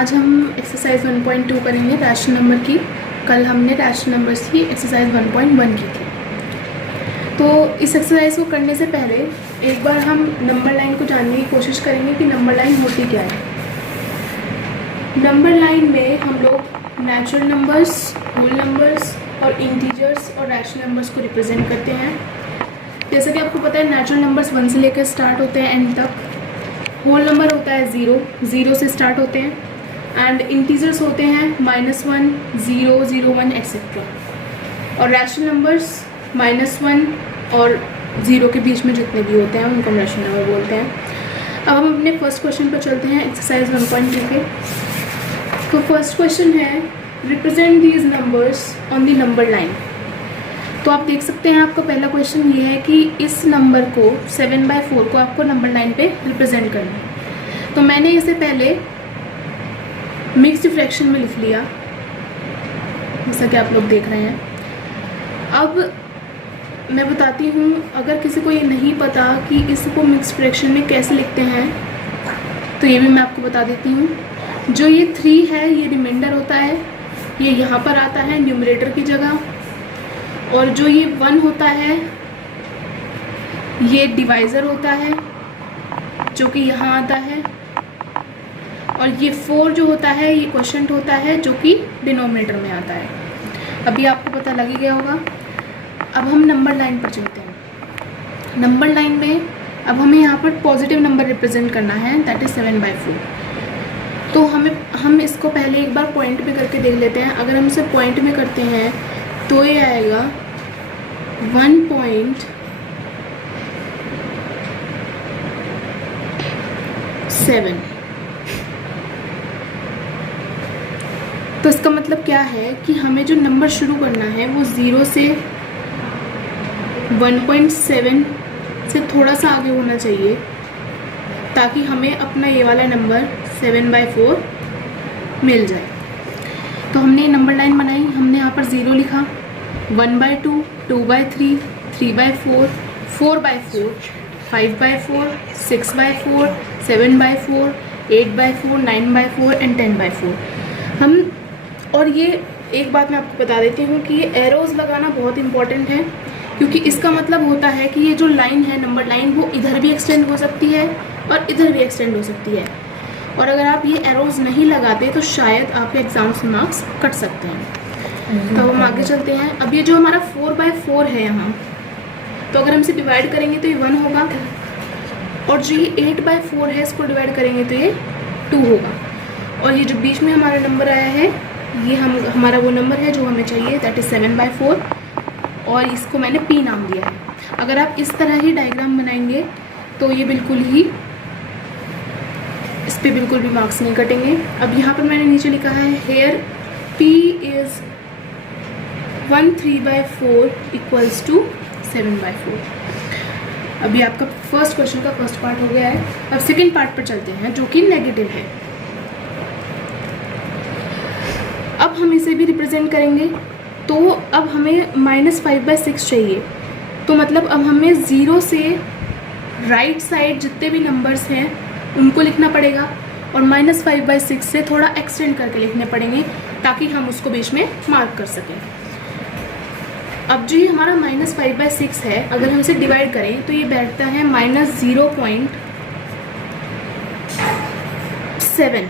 आज हम एक्सरसाइज 1.2 करेंगे रैशनल नंबर की। कल हमने रैशनल नंबर्स की एक्सरसाइज 1.1 की थी। तो इस एक्सरसाइज को करने से पहले एक बार हम नंबर लाइन को जानने की कोशिश करेंगे कि नंबर लाइन होती क्या है। नंबर लाइन में हम लोग नेचुरल नंबर्स, होल नंबर्स और इंटीजर्स और रैशनल नंबर्स को रिप्रेजेंट करते हैं। जैसा कि आपको पता है नेचुरल नंबर्स 1 से लेकर स्टार्ट होते हैं एंड तक। होल नंबर होता है 0 से स्टार्ट होते हैं एंड इंटीजर्स होते हैं -1, 0, 0, 1 एक्सेट्रा। और रैशनल नंबर्स -1 और 0 के बीच में जितने भी होते हैं उनको हम रैशनल नंबर बोलते हैं। अब हम अपने फर्स्ट क्वेश्चन पर चलते हैं एक्सरसाइज 1.2 के। तो फर्स्ट क्वेश्चन है represent these numbers on the number line. तो आप देख सकते हैं आपका पहला क्वेश्चन ये है कि इस नंबर को 7/4 को आपको नंबर लाइन पे रिप्रेजेंट करना है। तो मैंने इसे पहले मिक्स्ड फ्रैक्शन में लिख लिया जैसा कि आप लोग देख रहे हैं। अब मैं बताती हूँ, अगर किसी को ये नहीं पता कि इसको मिक्स्ड फ्रैक्शन में कैसे लिखते हैं तो ये भी मैं आपको बता देती हूँ। जो ये 3 है ये रिमाइंडर होता है, ये यहाँ पर आता है न्यूमरेटर की जगह। और जो ये 1 होता है ये डिवाइज़र होता है जो कि यहाँ आता है। और ये 4 जो होता है ये क्वोशंट होता है जो कि डिनोमिनेटर में आता है। अभी आपको पता लग ही गया होगा। अब हम नंबर लाइन पर चलते हैं। नंबर लाइन में अब हमें यहाँ पर पॉजिटिव नंबर रिप्रेजेंट करना है, दैट इज़ 7/4। तो हम इसको पहले एक बार पॉइंट में करके देख लेते हैं। अगर हम इसे पॉइंट में करते हैं तो ये आएगा 1.7। तो इसका मतलब क्या है कि हमें जो नंबर शुरू करना है वो 0 से 1.7 से थोड़ा सा आगे होना चाहिए ताकि हमें अपना ये वाला नंबर 7/4 मिल जाए। तो हमने नंबर लाइन बनाई, हमने यहाँ पर 0 लिखा, 1/2, 2/3, 3/4, 4/4, 5/4, 6/4, 7/4, 8/4, 9/4 एंड 10/4। हम और ये एक बात मैं आपको बता देती हूँ कि ये एरोज़ लगाना बहुत इंपॉर्टेंट है, क्योंकि इसका मतलब होता है कि ये जो लाइन है नंबर लाइन वो इधर भी एक्सटेंड हो सकती है और इधर भी एक्सटेंड हो सकती है। और अगर आप ये एरोज़ नहीं लगाते तो शायद आपके एग्ज़ाम से मार्क्स कट सकते हैं। तो हम आगे चलते हैं। अब ये जो हमारा 4/4 है यहाँ, तो अगर हम इसे डिवाइड करेंगे तो ये 1 होगा। और जो ये 8/4 है इसको डिवाइड करेंगे तो ये 2 होगा। और ये जो बीच में हमारा नंबर आया है ये हमारा वो नंबर है जो हमें चाहिए, दैट इज़ 7/4। और इसको मैंने P नाम दिया है। अगर आप इस तरह ही डायग्राम बनाएंगे तो ये बिल्कुल ही, इस पर बिल्कुल भी मार्क्स नहीं कटेंगे। अब यहाँ पर मैंने नीचे लिखा है here P is 1/3/4 equals to 7/4। अभी आपका फर्स्ट क्वेश्चन का फर्स्ट पार्ट हो गया है। अब सेकेंड पार्ट पर चलते हैं जो कि नेगेटिव है। अब हम इसे भी रिप्रेजेंट करेंगे। तो अब हमें -5/6 चाहिए। तो मतलब अब हमें 0 से राइट साइड जितने भी नंबर्स हैं उनको लिखना पड़ेगा और -5/6 से थोड़ा एक्सटेंड करके लिखने पड़ेंगे ताकि हम उसको बीच में मार्क कर सकें। अब जो ये हमारा -5/6 है, अगर हम इसे डिवाइड करें तो ये बैठता है -0.7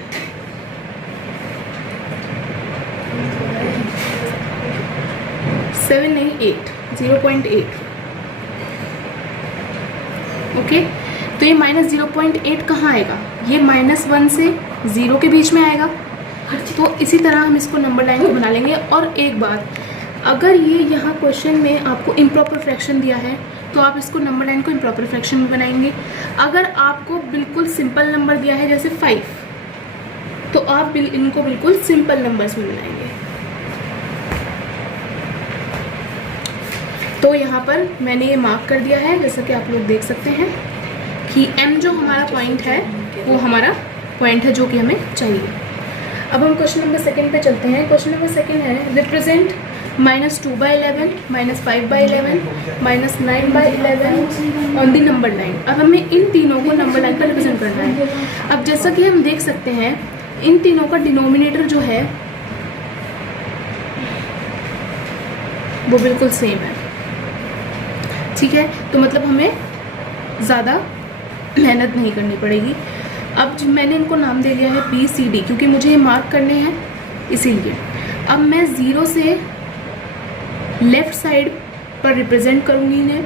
7 नहीं 8, 0.8। ओके, तो ये -0.8 कहाँ आएगा? ये -1 से 0 के बीच में आएगा। तो इसी तरह हम इसको नंबर लाइन को बना लेंगे। और एक बात, अगर ये यहाँ क्वेश्चन में आपको इम्प्रॉपर फ्रैक्शन दिया है तो आप इसको नंबर लाइन को इम्प्रॉपर फ्रैक्शन में बनाएंगे। अगर आपको बिल्कुल सिंपल नंबर दिया है जैसे 5 तो आप इनको बिल्कुल सिंपल नंबर्स में बनाएंगे। तो यहाँ पर मैंने ये मार्क कर दिया है जैसा कि आप लोग देख सकते हैं कि M जो हमारा पॉइंट है वो हमारा पॉइंट है जो कि हमें चाहिए। अब हम क्वेश्चन नंबर सेकंड पे चलते हैं। क्वेश्चन नंबर सेकंड है represent -2/11, -5/11, -9/11 on the number line. अब हमें इन तीनों को नंबर लाइन पर रिप्रेजेंट करना है। अब जैसा कि हम देख सकते हैं इन तीनों का डिनोमिनेटर जो है वो बिल्कुल सेम है, ठीक है। तो मतलब हमें ज़्यादा मेहनत नहीं करनी पड़ेगी। अब मैंने इनको नाम दे दिया है बी सी डी, क्योंकि मुझे ये मार्क करने हैं इसीलिए। अब मैं 0 से लेफ़्ट साइड पर रिप्रेजेंट करूँगी इन्हें।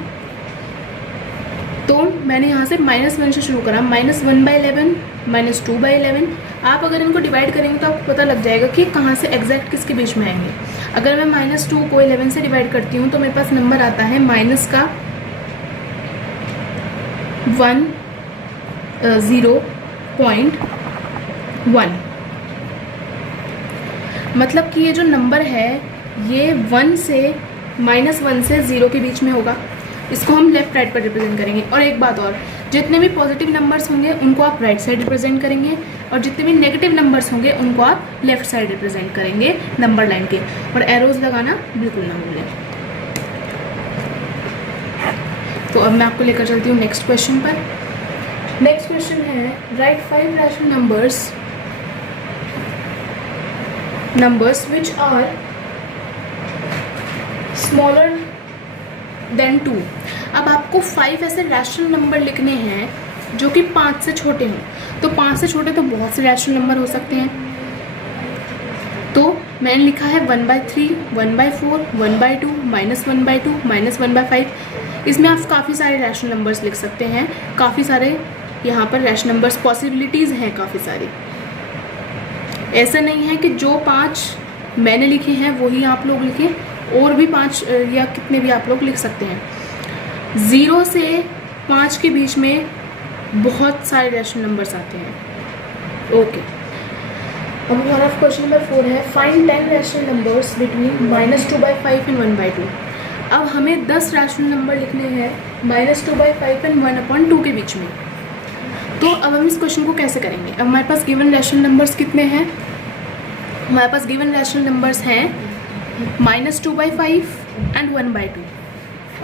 तो मैंने यहाँ से -1 से शुरू करा, -1/11, -2/11। आप अगर इनको डिवाइड करेंगे तो आपको पता लग जाएगा कि कहाँ से एग्जैक्ट किसके बीच में आएंगे। अगर मैं -2 को 11 से डिवाइड करती हूँ तो मेरे पास नंबर आता है -0.1। मतलब कि ये जो नंबर है ये 1 से -1 से 0 के बीच में होगा। इसको हम लेफ्ट राइट पर रिप्रेजेंट करेंगे। और एक बात और, जितने भी पॉजिटिव नंबर्स होंगे उनको आप राइट साइड रिप्रेजेंट करेंगे, और जितने भी नेगेटिव नंबर्स होंगे उनको आप लेफ्ट साइड रिप्रेजेंट करेंगे नंबर लाइन के। और एरोज लगाना बिल्कुल ना भूलें। तो अब मैं आपको लेकर चलती हूँ नेक्स्ट क्वेश्चन पर। नेक्स्ट क्वेश्चन है, right 5 rational numbers which are smaller than 2। अब आपको 5 ऐसे रैशनल नंबर लिखने हैं जो कि 5 से छोटे हों। तो 5 से छोटे तो बहुत से रैशनल नंबर हो सकते हैं। तो मैंने लिखा है 1/3, 1/4, 1/2, -1/2, -1/5। इसमें आप काफ़ी सारे रैशनल नंबर्स लिख सकते हैं। काफ़ी सारे यहाँ पर रैशनल नंबर्स पॉसिबिलिटीज़ हैं काफ़ी सारी। ऐसा नहीं है कि जो 5 मैंने लिखे हैं वही आप लोग लिखें, और भी 5 या कितने भी आप लोग लिख सकते हैं। 0 से 5 के बीच में बहुत सारे रैशनल नंबर्स आते हैं। ओके, अब हमारा क्वेश्चन नंबर 4 है, find 10 rational numbers between -2/5 and 1/2। अब हमें 10 रैशनल नंबर लिखने हैं -2/5 एंड 1/2 के बीच में। तो अब हम इस क्वेश्चन को कैसे करेंगे? अब हमारे पास गिवन रैशनल नंबर्स कितने हैं? हमारे पास गिवन रैशनल नंबर्स हैं -2/5 एंड 1/2।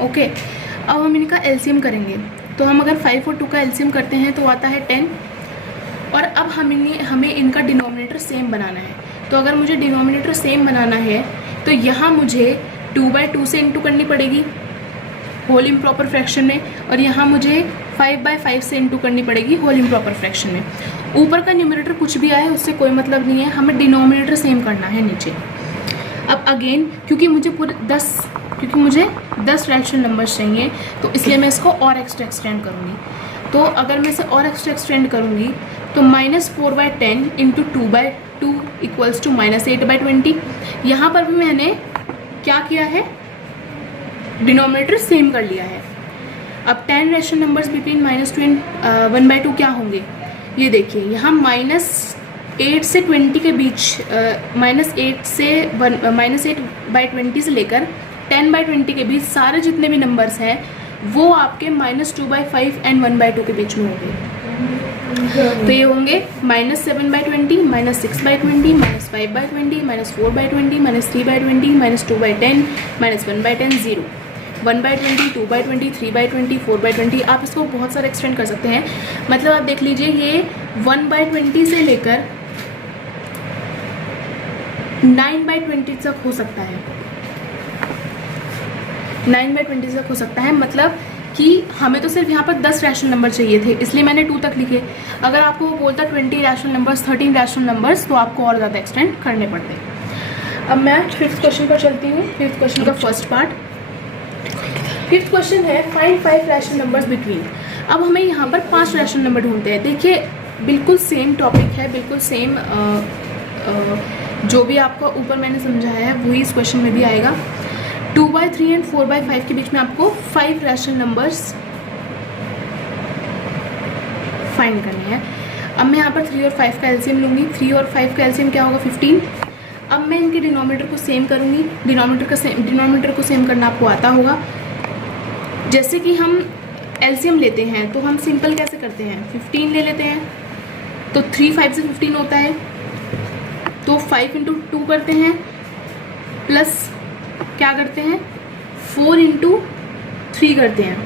ओके, अब हम इनका एलसीएम करेंगे। तो हम अगर 5 और 2 का एलसीएम करते हैं तो आता है 10। और अब हमें इनका डिनोमिनेटर सेम बनाना है। तो अगर मुझे डिनोमिनेटर सेम बनाना है तो यहाँ मुझे 2/2 से इंटू करनी पड़ेगी होल इम्प्रॉपर फ्रैक्शन में, और यहाँ मुझे 5/5 से इंटू करनी पड़ेगी होल इम्प्रॉपर फ्रैक्शन में। ऊपर का न्यूमरेटर कुछ भी आए उससे कोई मतलब नहीं है, हमें डिनोमिनेटर सेम करना है नीचे। अब अगेन क्योंकि मुझे 10 रैशनल नंबर्स चाहिए तो इसलिए मैं इसको और एक्स्ट्रा एक्सटेंड करूँगी। तो अगर मैं इसे और एक्स्ट्रा एक्सटेंड करूँगी तो -4/10 इंटू 2/2 इक्वल्स टू -8/20। यहाँ पर भी मैंने क्या किया है, डिनोमिनेटर सेम कर लिया है। अब 10 रैशनल नंबर्स बिटवीन -2 एंड 1/2 क्या होंगे? ये देखिए, यहाँ -8 से 20 के बीच, -8/20 से लेकर 10/20 के बीच सारे जितने भी नंबर्स हैं वो आपके -2/5 एंड 1/2 के बीच में होंगे। तो ये होंगे -7/20, -6/20, -5/20, -4/20, -3/20, -2/10, -1/10, 0, 1/20, 2/20, 3/20, 4/20। आप इसको बहुत सारे एक्सटेंड कर सकते हैं। मतलब आप देख लीजिए ये 1/20 से लेकर 9/20 तक हो सकता है। 9/20 तक हो सकता है। मतलब कि हमें तो सिर्फ यहाँ पर 10 रैशनल नंबर चाहिए थे, इसलिए मैंने 2 तक लिखे। अगर आपको वो बोलता 20 रैशनल नंबर्स, 13 रैशनल नंबर्स, तो आपको और ज़्यादा एक्सटेंड करने पड़ते। अब मैं 5th क्वेश्चन पर चलती हूँ। 5th क्वेश्चन का फर्स्ट पार्ट। 5th क्वेश्चन है, फाइंड 5 रैशनल नंबर्स बिटवीन। अब हमें यहाँ पर 5 रैशनल नंबर ढूंढते हैं। देखिए बिल्कुल सेम टॉपिक है, बिल्कुल सेम जो भी आपको ऊपर मैंने समझाया है वही इस क्वेश्चन में भी आएगा। 2/3 एंड 4/5 के बीच में आपको 5 रैशनल नंबर्स फाइंड करने हैं। अब मैं यहाँ पर 3 और 5 का एलसीएम लूँगी। 3 और 5 का एलसीएम क्या होगा? 15। अब मैं इनके डिनोमिनेटर को सेम करूँगी। डिनोमिनेटर को सेम करना आपको आता होगा। जैसे कि हम एलसीएम लेते हैं तो हम सिंपल कैसे करते हैं, 15 ले लेते हैं। तो 3 5 से 15 होता है, तो 5 × 2 करते हैं, प्लस क्या करते हैं 4 × 3 करते हैं।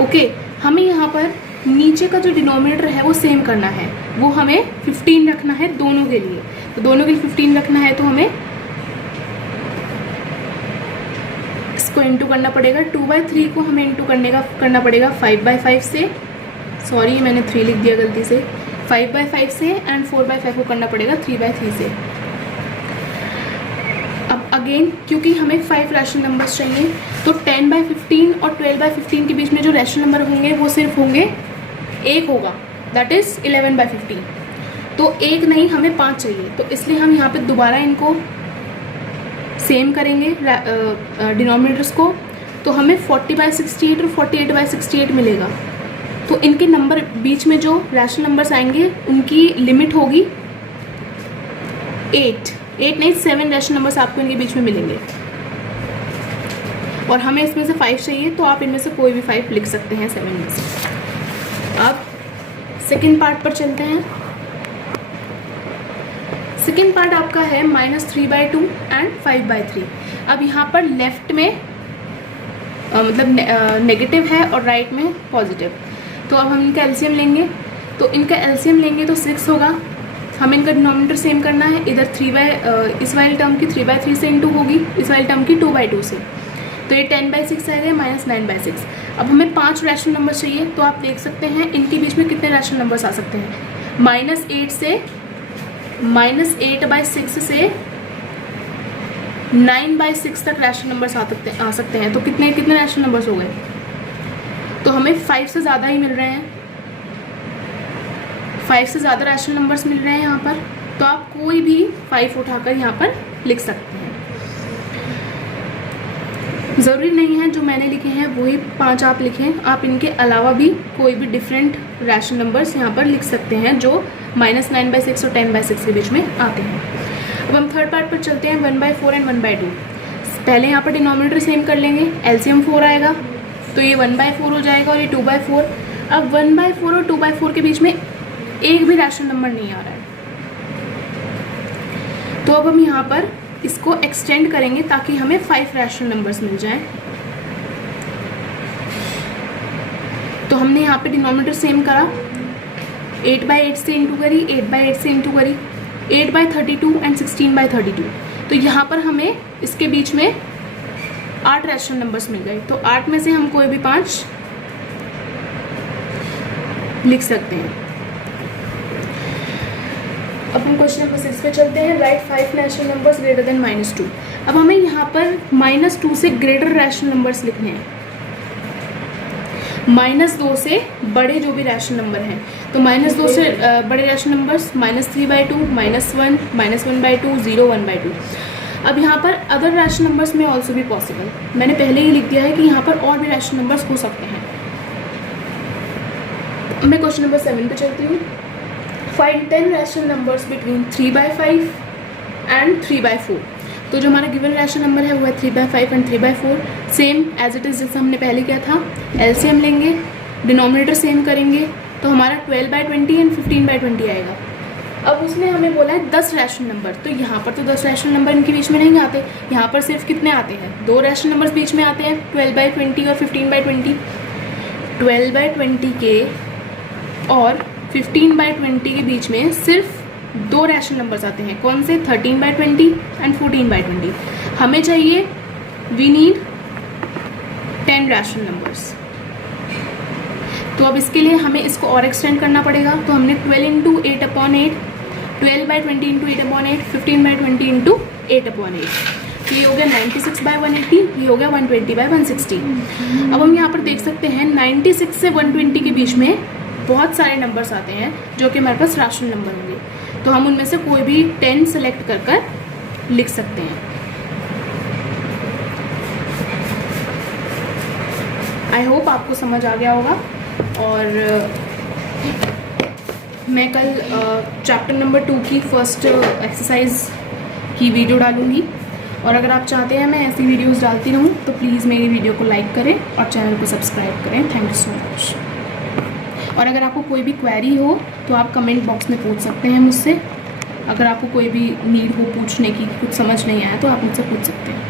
ओके, हमें यहाँ पर नीचे का जो डिनोमिनेटर है वो सेम करना है। वो हमें 15 रखना है दोनों के लिए। तो दोनों के लिए 15 रखना है तो हमें इसको इंटू करना पड़ेगा। 2/3 को हमें इंटू करना पड़ेगा 5/5 से, सॉरी मैंने 3 लिख दिया गलती से, 5/5 से, एंड 4/5 को करना पड़ेगा 3/3 से। अब अगेन क्योंकि हमें 5 रैशनल नंबर्स चाहिए तो 10/15 और 12/15 के बीच में जो रैशनल नंबर होंगे वो सिर्फ होंगे 1 होगा, दैट इज़ 11/15। तो 1 नहीं, हमें 5 चाहिए, तो इसलिए हम यहाँ पे दोबारा इनको सेम करेंगे डिनोमिनेटर्स को। तो हमें 40/68 और 48/68 मिलेगा। तो इनके नंबर बीच में जो रैशनल नंबर्स आएंगे उनकी लिमिट होगी 8 नहीं 7 रैशनल नंबर्स आपको इनके बीच में मिलेंगे। और हमें इसमें से 5 चाहिए, तो आप इनमें से कोई भी 5 लिख सकते हैं 7 में से। अब सेकेंड पार्ट पर चलते हैं। सेकेंड पार्ट आपका है -3/2 एंड 5/3। अब यहाँ पर लेफ्ट में मतलब नेगेटिव है और राइट में पॉजिटिव। तो अब हम इनका एलसीएम लेंगे, तो इनका एलसीएम लेंगे तो 6 होगा। हमें इनका डिनोमिनेटर सेम करना है, इधर इस वाली टर्म की 3/3 से इंटू होगी, इस वाली टर्म की 2/2 से। तो ये 10/6 आएगा -9/6। अब हमें 5 रैशनल नंबर चाहिए, तो आप देख सकते हैं इनके बीच में कितने रैशनल नंबर्स आ सकते हैं। -8 से -8/6 से 9/6 तक रैशनल नंबर्स आ सकते हैं। तो कितने रैशनल नंबर्स हो गए? तो हमें 5 से ज़्यादा ही मिल रहे हैं, 5 से ज़्यादा रैशनल नंबर्स मिल रहे हैं यहाँ पर। तो आप कोई भी 5 उठाकर यहाँ पर लिख सकते हैं। ज़रूरी नहीं है जो मैंने लिखे हैं वही 5 आप लिखें, आप इनके अलावा भी कोई भी डिफरेंट रैशनल नंबर्स यहाँ पर लिख सकते हैं जो -9/6 और 10/6 के बीच में आते हैं। अब हम थर्ड पार्ट पर चलते हैं, 1/4 एंड 1/2। पहले यहाँ पर डिनोमिनेटर सेम कर लेंगे, एलसीएम 4 आएगा तो ये 1/4 हो जाएगा और ये 2/4। अब 1/4 और 2/4 के बीच में एक भी रैशनल नंबर नहीं आ रहा है, तो अब हम यहाँ पर इसको एक्सटेंड करेंगे ताकि हमें 5 रैशनल नंबर्स मिल जाएं। तो हमने यहाँ पे डिनोमिनेटर सेम करा, 8/8 से इंटू करी, 8/8 से इंटू करी, 8/32 एंड 16/32। तो यहाँ पर हमें इसके बीच में 8 रैशनल नंबर्स मिल गए। तो 8 में से हम कोई भी 5 लिख सकते हैं। अब हम क्वेश्चन नंबर 6 पे चलते हैं, right 5 rational numbers greater than -2। अब हमें यहाँ पर -2 से ग्रेटर रैशनल नंबर्स लिखने हैं, -2 से बड़े जो भी रैशनल नंबर हैं। तो -2 से बड़े रैशनल नंबर्स -3/2, -1, -1/2, 0, 1/2। अब यहाँ पर अदर रैशनल नंबर्स में ऑल्सो भी पॉसिबल, मैंने पहले ही लिख दिया है कि यहाँ पर और भी रैशनल नंबर्स हो सकते हैं। मैं क्वेश्चन नंबर 7 पे चलती हूँ। Find 10 rational numbers between 3/5 and 3/4। तो जो हमारा गिवन रैशनल नंबर है वो है 3/5 and 3/4, same as it is जैसे हमने पहले किया था। एलसीएम लेंगे, डिनोमिनेटर सेम करेंगे, तो हमारा 12/20 एंड 15/20 आएगा। अब उसने हमें बोला है 10 रैशनल नंबर, तो यहाँ पर तो 10 रैशनल नंबर इनके बीच में नहीं आते, यहाँ पर सिर्फ कितने आते हैं, 2 रैशनल नंबर्स बीच में आते हैं, 12/20 और 15/20। 12/20 के और 15/20 के बीच में सिर्फ 2 रैशनल नंबर्स आते हैं, कौन से? 13/20 एंड 14/20। हमें चाहिए, वी नीड 10 रैशनल नंबर्स। तो अब इसके लिए हमें इसको और एक्सटेंड करना पड़ेगा। तो हमने 12 × 8/8, 12/20 × 8/8, 15/20 × 8/8। तो ये हो गया 96/180, ये हो गया 120/160। अब हम यहाँ पर देख सकते हैं 96 से 120 के बीच में बहुत सारे नंबर्स आते हैं जो कि हमारे पास रैशनल नंबर होंगे। तो हम उनमें से कोई भी 10 सेलेक्ट कर लिख सकते हैं। आई होप आपको समझ आ गया होगा। और मैं कल चैप्टर नंबर 2 की फर्स्ट एक्सरसाइज की वीडियो डालूँगी। और अगर आप चाहते हैं मैं ऐसी वीडियोस डालती रहूँ तो प्लीज़ मेरी वीडियो को लाइक करें और चैनल को सब्सक्राइब करें। Thank you so much. और अगर आपको कोई भी क्वेरी हो तो आप कमेंट बॉक्स में पूछ सकते हैं मुझसे। अगर आपको कोई भी नीड हो पूछने की, कुछ समझ नहीं आया तो आप मुझसे पूछ सकते हैं।